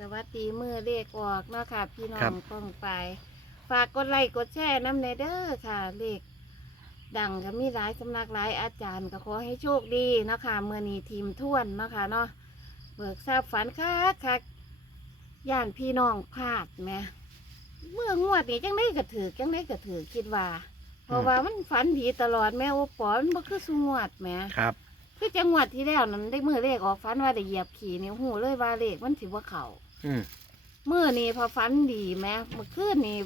สวัสดีมือเลขออกเนาะค่ะ พี่น้อครังบ ป้องไปฝากกดไลค์กดแชร์น้ำเนเด้อค่ะ เลขดังก็มีหลายสำนักหลายอาจารย์ก็ขอให้โชคดีเนาะค่ะเมื่อนี้ทีมท่วนเนาะค่ะเนาะเบิกทราบฝันคักคักย่านพี่น้องพลาดไหมเมื่องวดนี้จังได้กระถือจังได้กระถือคิดว่า เพราะว่ามันฝันผีตลอดแม่โอปอมันบ่คือสุงวดแหม่ครับ คือจังหวัดที่แล้วนั้นได้มือเลขออกฟันว่าได้เหยียบขี่นิ้วหูเลยว่าเลขมันถือว่าเขาอืมมือนี่พอฟันดีไหมเมื่อคืนนี่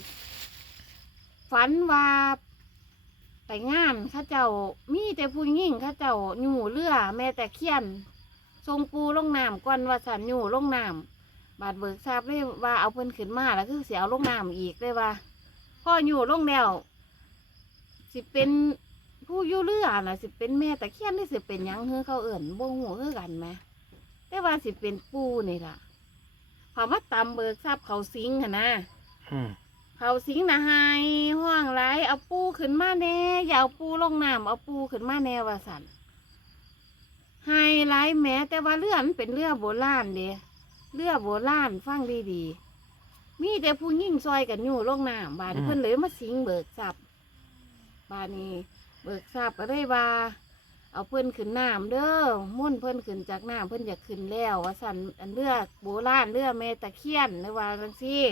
ฝันว่า ไปงานเข้าเจ้ามีแต่ผู้หญิงเข้าเจ้าอยู่เรือแม่แต่เขียนทรงปูลงน้ำก่อนว่าสันอยู่ลงน้ำบาดเบิกทราบเลยว่าเอาเพิ่นขึ้นมาแล้วคือเสียเอาลงน้ำอีกเลยว่าพ่ออยู่ลงแล้วสิเป็น ผู้อยู่เรือน่ะสิเป็นแม่แต่เขียนนี่สิเป็นหยังเฮือเขาเอิ่นบ่หูคือกันไหมแต่ว่าสิเป็นปูนี่ล่ะเขามาตำเบิกทราบเขาสิงค่ะนะอืมเขาสิงนะไฮห้องไรเอาปูขึ้นมาแน่อย่าเอาปูลงน้ำเอาปูขึ้นมาแน่ว่าสันไฮไรแม้ แต่ว่าเรือมันเป็นเรือโบราณเด้เรือโบราณฟังดีๆมีแต่ผู้ยิ่งซอยกันอยู่ลงน้ำบานเพิ่นเลยมาสิงเบิกทรัพย์บานนี้ เบิกทรัพย์ก็ได้ว่า เอาเพิ่นขึ้นน้ำเด้อมุ่นเพิ่นขึ้นจากน้ำเพิ่นอยากขึ้นแล้วว่าสันอันเรือโบราณเรือเมตะเคียนหรือว่าจังซี่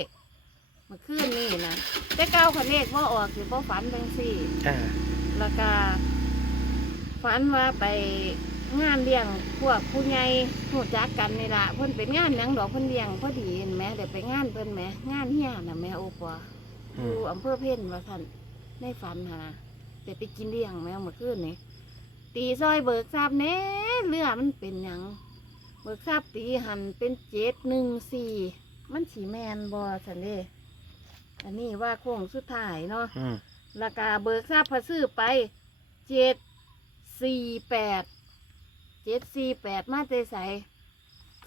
เมื่อคืนนี่นะแต่เก้าคนเลขว่าออกหรือว่าฝันจังซี่อ่าแล้วก็ฝันว่าไปงานเลี้ยงพวกผู้ใหญ่หูจักกันนี่ละเพิ่นเป็นงานหยังดอกเพิ่นเลี้ยงพอดีเห็นไหมเดี๋ยวไปงานเพิ่นไหมงานเฮียน่ะแม่โอปออือยู่มอำเภอเพ่นว่าท่านในฝันหนนะ เดี๋ยวไปกินเลี้ยงแมวเมื่อคืนนี่ตีซอยเบิกทราบแหน่เรือมันเป็นหยังเบิกทราบตีหันเป็นเจ็ดหนึ่งสี่มันสีแมนบอสันเดอันนี้ว่าโค้งสุดท้ายเนาะอืมราคาเบิกทราบพอซื้อไปเจ็ดสี่แปดเจ็ดสี่แปดมาเตใส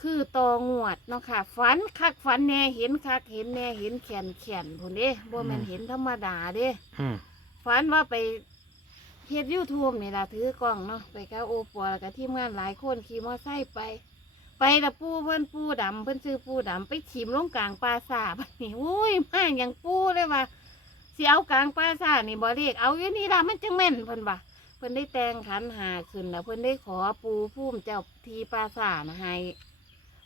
คือตองวดเนาะค่ะฝันคักฝันแน่เห็นคักเห็นแน่เห็นแขนแขนผุนเด้บ่แม่นเห็นธรรมดาเด้ อืม ฝันว่าไปเฮ็ดยูทูบนี่ล่ะถือกล้องเนาะไปกับโอปัวแล้วก็ทีมงานหลายคนขี่มอไซค์ไป ไปละปูเพิ่อนปูดำเพิ่อนซื้อปูดำไปชิมลงกลางปราสาบดนี้อุ้ยมาอย่างปูเลยว่าสิเอากลางปราสานี่บ่เรียกเอาอยู่นี่ล่ะมันจังแม่นเพิ่นว่าเพิ่นได้แต่งขันหาขึ้นแล้วเพิ่นได้ขอปูพุ่มเจ้าทีปราสานะให้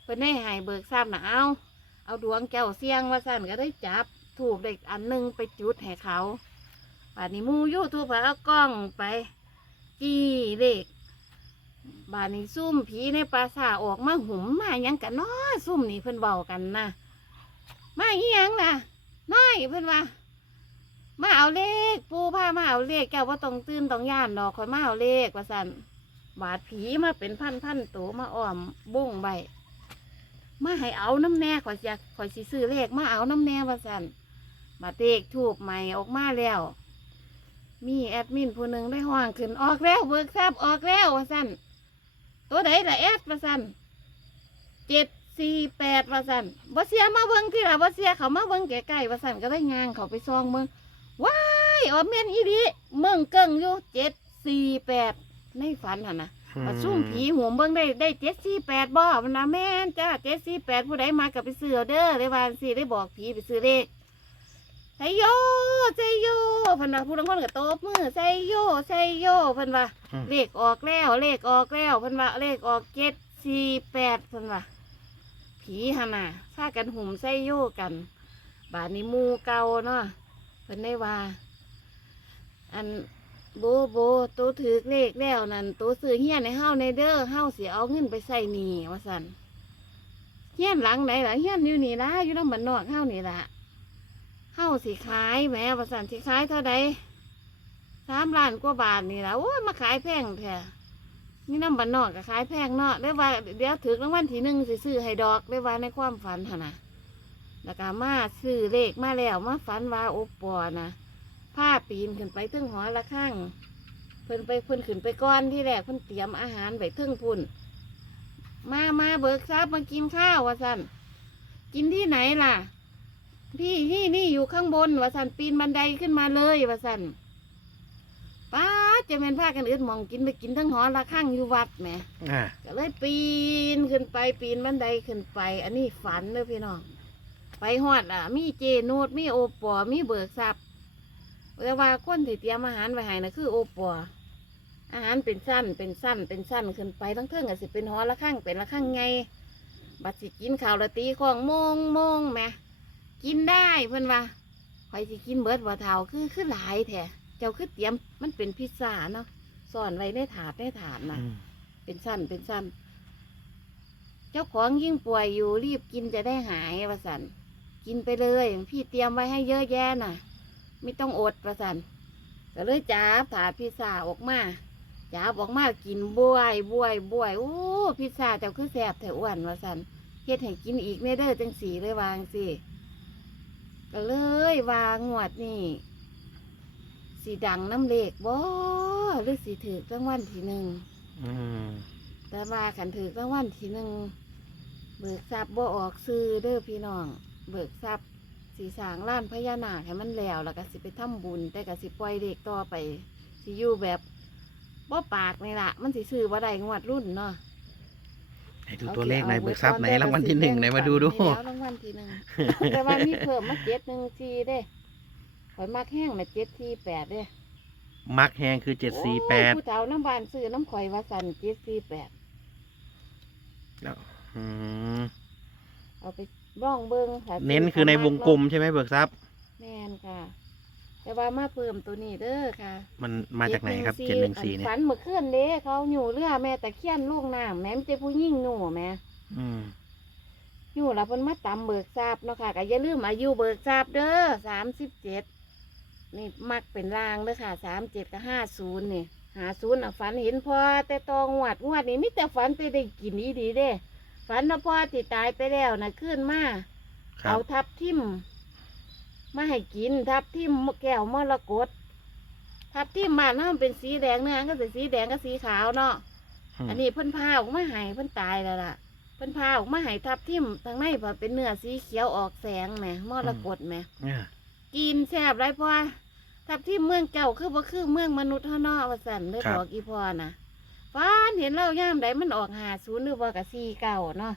เพิ่นได้ให้เบิกทรัพย์นะเอาเอาดวงแก้วเสียงว่าสั่นก็ได้จับถูกเด็กอันหนึงไปจุดให้เขา ปานนี้มูยูทูบเอากล้องไป จี้เด็กบานนี้ซุ่มผีในปราสาออกมาหุ่มมาหยังกันนาะซุ่มนี่เพิ่นเบากันนะมาอีหยังล่ะน้อยเพิ่นว่ามาเอาเลข ปูพามาเอาเลขแก้วว่าต้องตื่นต้องย่านดอกคอยมาเอาเลขว่าสันบาดผีมาเป็นพันพันตัวมาอ้อมบุ้งใบมาให้เอาน้ำแน่ขอยจะขอยสิซื้อเลขมาเอาน้ำแน่ว่าสันบาดเลขถูกใหม่ออกมาแล้ว มีแอดมินผู้หนึ่งได้ห้องขึ้นออกแล้วเบิกทราบออกแล้วว่าสันตัวใดละแอดว่าสันเจ็ดสี่แปดว่าสันบ่เสียมาเบิ่งที่ละบ่เสียเขามาเบิ่งใกล้ๆว่าสันก็ได้งางเขาไปซองเบิ่งว้ายออมเมียนอีดีเมืองเกิงอยู่เจ็ดสี่แปดในฝันหั่นนะมาซุ่มผีหัวเบิ่งได้ได้เจ็ดสี่แปดบ่มันนะแม่นจ้าเจ็ดสี่แปดผู้ใดมากับไปซื้อเอาเด้อได้วาจั่งสิได้บอกผีไปซื้อเลข ใส่โยใส่โยเพิ่นว่าผู้ลางคนก็ตบมือใส่โยใส่โยเพิ่นว่าอืม เลขออกแล้วเลขออกแล้วเพิ่นว่าเลขออกเจ็ดสี่แปดเพิ่นว่าผีหนน่ะถ้ากันหุ่มไส้โยกัน บาดนี้หมูเก่าเนาะเพิ่นได้ว่า อันโบโบตัวถือเลขแล้วนั่นตัวซื้อเฮียนในเฮาในเด้อเฮาสิเอาเงินไปใส่หนี้ว่าซั่นเฮียนหลังไหนล่ะเฮียนอยู่นี่ล่ะอยู่นำบ้านนอกเฮานี่ล่ะ เฮาสิขายแหมว่าซั่นสิขายเท่าใดสามล้านกว่าบาทนี่ละโอ้ยมาขายแพงแท้นี่น้ำบันนอกก็ขายแพงเนาะได้ว่าเดี๋ยวถึงรางวัลทีหนึ่งสิซื้อให้ดอกได้ว่าในความฝันหนนะแล้วก็มาซื้อเลขมาแล้วมาฝันว่าโอปอนะผ้าปีนขึ้นไปถึงหอละข้างเพิ่นไปเพิ่นขึ้นไปก้อนที่แรกเพิ่นเตรียมอาหารไว้ถึงพุ่น มามาเบิกทรัพย์มากินข้าวว่าสันกินที่ไหนล่ะ พี่นี่นี่อยู่ข้างบนว่าสันปีนบันไดขึ้นมาเลยว่าสันป้าจะแม่นพากันอึดหมองกินไปกินทั้งหอละข้างอยู่วัดแหมอ่าก็เลยปีนขึ้นไปปีนบันไดขึ้นไป อันนี้ฝันเลยพี่น้องไปฮอดอะ มีเจนูดมีโอปอมีเบิกทรัพย์แต่ว่าคนที่เตรียมอาหารไว้ให้นะคือโอปออาหารเป็นสั้นเป็นสั้นเป็นสั้นขึ้นไปทั้งเทิงก็สิเป็นหอละข้างเป็นละข้างไงบัดสิกินข้าวละตีของโมงโมงแหม กินได้เพื่อนว่าใครสิกินเบิดบ่เท่าคือคือหลายแท้เจ้าคือเตรียมมันเป็นพิซซ่าเนาะซ่อนไว้ในถาดในถาดนะอืมเป็นสั้นเป็นสั้น เจ้าของยิ่งป่วยอยู่รีบกินจะได้หายประสันกินไปเลย พี่เตรียมไว้ให้เยอะแยะน่ะ ไม่ต้องอดประสันก็เลยจ้าบถาดพิซซ่าออกมาจ้าบออกมากินบวยบวยบวยโอ้พิซซ่าเจ้าคือแสบแต่อ้วนประสันเฮ็ดให้กินอีกไม่เด้อจังสีเลยวางสิ ก็เลยวางงวดนี่สีดังน้ำเลขบ่หรือสีถือรางวัลที่หนึ่งอืมแต่ว่าขันถือรางวัลทีหนึ่งเบิกทรัพย์บ่ออกซื้อเด้อพี่น้อง เบิกทรัพย์สีสร้างล้านพญานาคให้มันแล้วแล้วก็สิไปทำบุญ แต่ก็สิปล่อยเด็กต่อไปสิอยู่แบบบ่ปากนี่ล่ะมันสิซื้อบ่ได้งวดรุ่นเนาะ ให้ดูตัวเลขในอยเบิกทรัพย์ไหนรางวัลที่หนึ่งไหนมาดูดูนี่แล้วรางวัลที่หนึ่งแต่ว่ามีเพิ่มมาเจ็ดหนึ่งทีเด้ข่อยมักแห้งมาเจ็ดทีแปดเด้มักแฮงคือเจ็ดสี่แปดโอ้ยผู้เฒ่าน้ำบานซื้อน้ำข่อยว่าสั่นเจ็ดสี่แปดอืมเอาไปร่องเบิ้งค่ะเน้นคือในวงกลมใช่ไหมเบิกทรัพย์ แม่นค่ะ แต่ว่ามาเพิ่มตัวนี้เด้อค่ะมันมาจากไหนครับเจ็ดหนึ่งสี่เนี่ยฝันเมื่อคืนเด้เขาอยู่เรือแม่แต่เคียนลูกน้ำแม่มนจะผู้ยิ่งหนูแม่อืมอยู่แล้วเพิ่นมาตำเบิกทราบเนาะค่ะก็อย่าลืมอายุเบิกทราบเด้อสามสิบเจ็ดนี่มักเป็นรางเด้อค่ะสามเจ็ดกับห้าศูนย์นี่หาศูนย์อะฝันเห็นพอแต่ตองวดงวดนี่มิแต่ฝันแต่ได้กินอีดีเด้ฝันว่าพ่อที่ตายไปแล้วนะขึ้นมาครัเอาบทับทิม มาให้กินทับทิมแก้วมรกตทับทิมบ้านเนาะมันเป็นสีแดงเนื้อก็เป็นสีแดงกับสีขาวเนาะมอันนี้เพิ่นพาออกมาให้เพิ่นตายแล้วล่ะเพิ่นพาออกมาให้ทับทิมทางในเพิ่นเป็นเนื้อสีเขียวออกแสงแหมมรกตแหมเนี่ยกินแซ่บไรพ่อทับทิมเมืองเจ้าคือบ่คือเมืองมนุษย์เฮาเนาะว่าซั่นเลยบอกอีพ่อน่ะฟ้านเห็นแล้วย่ามใดมันออก50หรือว่าก็49เนาะ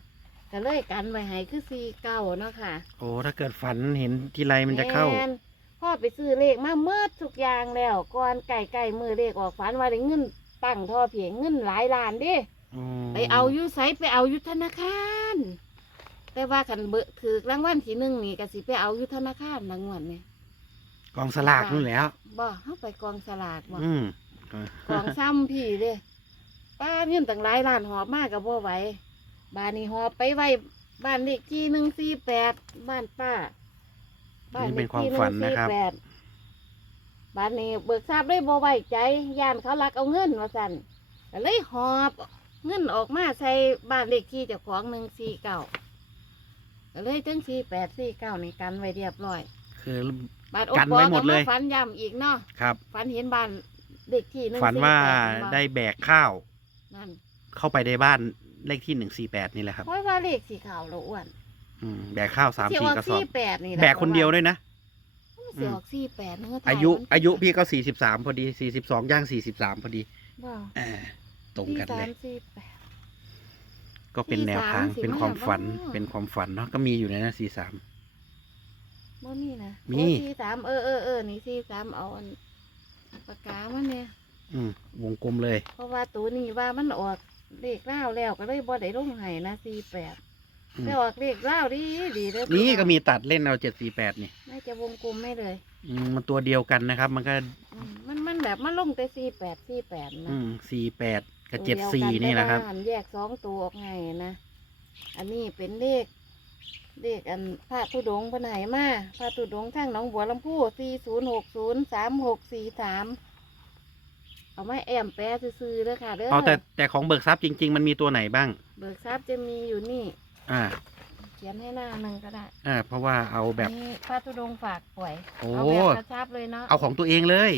ก็เลยกันไว้ให้คือ49เนาะค่ะโอ้ถ้าเกิดฝันเห็นทีไรมันจะเข้า แม่นพ่อไปซื้อเลขมาเมื่อทุกอย่างแล้วก่อนไก่ไก่มือเลขออกฝันว่าได้เงินตั้งท่อเพียงเงินหลายล้านเดิอืมไปเอาอยู่ไสไปเอาอยู่ธนาคาร แต่ว่าขันเบิกถือรางวัลที่หนึ่งนี่ก็สิไปเอาอยู่ธนาคารรางวัลเนี่ยกองสลากนู่นแหล้ว บ่เข้าไปกองสลากบ่อืมกองซ้ำพี่เด้ป้าเงินตั้งหลายล้านหอบมากกับบ่ไหว บ้านนี้หอบไปไว้บ้านเลขที่หนึ่งสี่แปดบ้านป้านี่เป็นความฝันนะครับ บ้านนี้เบิกทราบได้บ่ไว้ใจย่านเขาลักเอาเงินมาสั่นก็เลยหอบเงินออกมาใส่บ้านเลขที่เจ้าของหนึ่งสี่เก้าก็เลยถึงสี่แปดสี่เก้านี่กันไว้เรียบร้อย คือบ้านกันไว้หมดเลยฝันย้ำอีกเนาะครับฝันเห็นบ้านเลขที่หนึ่งฝันว่า48ได้แบกข้าวนั่นเข้าไปในบ้าน เลขที่หนึ่งสี่แปดนี่แหละครับเพราะว่าเลขสีขาวเราอ้วนอืมแบกข้าวสามที่สี่ออกกระสอบ สี่แปดนี่ล่ะแบกคนเดียวด้วยนะมันสิออกสี่แปดมันก็ถ่อายุมันอายุพี่ก็สี่สิบสามพอดีสี่สิบสองย่างสี่สิบสามพอดีว้าวอ่าตรงสี่กันสาเลมยสี่แปด ก็เป็นแนวทาง43เป็นความฝันสิบห้า เป็นความฝันเนาะก็มีอยู่ในนั้นสี่สาม บ่มีนะมี โอ้สี่สามเออเออเออนี่สี่สามเอาอันปากกามันเนี่ยอืมวงกลมเลย เพราะว่าตัวนี้ว่ามันออก เลขเล่าวแล้วก็เลยบ่ได้ลงให้นะสี่แปดอืม แต่ออกเลขเล่าวดีดีเลยนี่ก็มีตัดเล่นเอาเจ็ดสี่แปดนี่น่าจะวงกลมไม่เลยอืมมันตัวเดียวกันนะครับ มันก็อืมมันมันแบบมันลงแต่สี่แปดสี่แปดนะอืมสี่แปดกับตัวเจ็ดยวสี่กันี่นะครับแต่ว่าหัแยกสองตัวออกไงนะ อันนี้เป็นเลข เลขอันพระตุดงค์เพนไหมาพระตุดงค์ทางหนองบัวลำพูสี่ศูนย์หกศูนย์สามหกสี่สาม เอามาแอมแปะซื้อๆเด้อค่ะเด้อเอาแต่แต่ของเบิกทรัพย์จริง ๆ มันมีตัวไหนบ้าง เบิกทรัพย์จะมีอยู่นี่ อ่า เขียนให้หน้าหนึ่งก็ได้อ่า เพราะว่าเอาแบบ นี่พระตุดงค์ฝากป่วย โอ้ เอาแบบกระชับเลยเนาะเอาของตัวเองเลย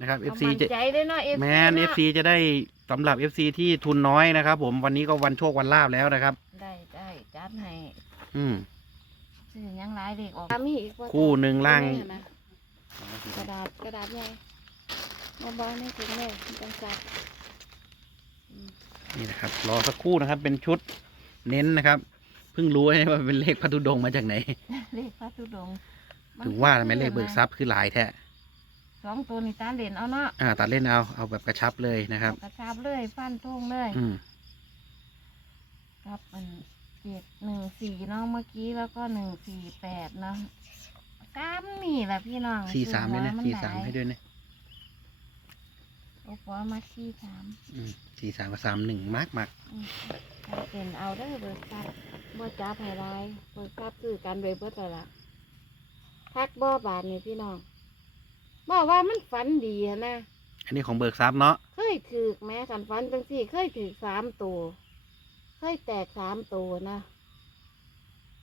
นะครับ เอา FC มั่นจะใจด้วยเนาะ FC แมน เนาะ FC จะได้สำหรับ FC ที่ทุนน้อยนะครับ ผมวันนี้ก็วันโชควันลาบแล้วนะครับ ได้ได้จัดให้อืม ซื้อหยังหลายเด็กออกมีอีกบ่คู่หนึ่งล่างแม่นะกระดาษกระดาษใหญ่ มาบ้านให้ถึงเลยจังจับอืมนี่นะครับรอสักครู่นะครับ เป็นชุดเน้นนะครับเพิ่งรู้นะว่าเป็นเลขพัทุดงค์มาจากไหน เลขพระธุดงค์นถึงว่าทำไมเลขเบิกทรัพย์คือหลายแท้สองตัวนี่ตาเหรียญเอาเนาะอ่าตัดเล่นเอาเอาแบบกระชับเลยนะครับเอากระชับเลยฟันทุ่งเลย อืมครับมันเจ็ดหนึ่งสี่เนาะเมื่อกี้แล้วก็หนึ่งสี่แปดเนาะสามนี่แหละพี่น้องสี่สามเลยนะหัวสี่สามลให้ด้วยนะ โอ้โหมาสี่สามอืมสี่สามกับสามหนึ่งมากมากอืมใครเป็นเอาได้อเบิกทรัพย์บ่จับให้ไรเบิกทรัพย์คือกันไปเบิดแล้วล่ะทักบ่บาทนี่พี่น้องบอกว่ามันฝันดีอะนะ อันนี้ของเบิกทรัพย์เนาะ เคยถือกแม้กันฟันจังสี่ เคยถือกสามตัว เคยแตกสามตัวนะ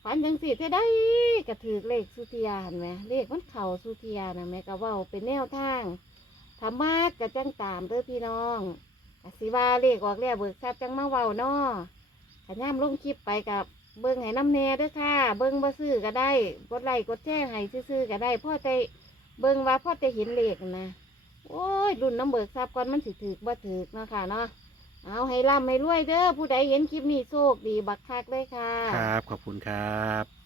ฟันจังสี่เท่าได้กระถือกเลขสุธิยาเห็นไหมเลขมันเข่าสุธิยานะแม่ก็เว่าเป็นแนวทาง ธรรมะกะจังตามเด้อพี่น้องกสิว่าเลขออกแล้วเบิกทรัพย์จังมาเว้าน้อขันย่ามลงคลิปไปกับเบิ้งให้น้ำแน่เด้อค่ะ เบิ้งบ่ซื้อก็ได้ กดไลค์กดแชร์ให้ซื้อๆก็ได้พ่อใจเบิ้งว่าพ่อจะเห็นเลขนะโอ้ยรุ่นน้ำเบิกทรัพย์ก่อนมันสิถือบ่ถือเนาะค่ะเนาะเอาให้ร่ำให้รวยเด้อผู้ใดเห็นคลิปนี้โชคดีบักคักเลยค่ะ ครับ ขอบคุณครับ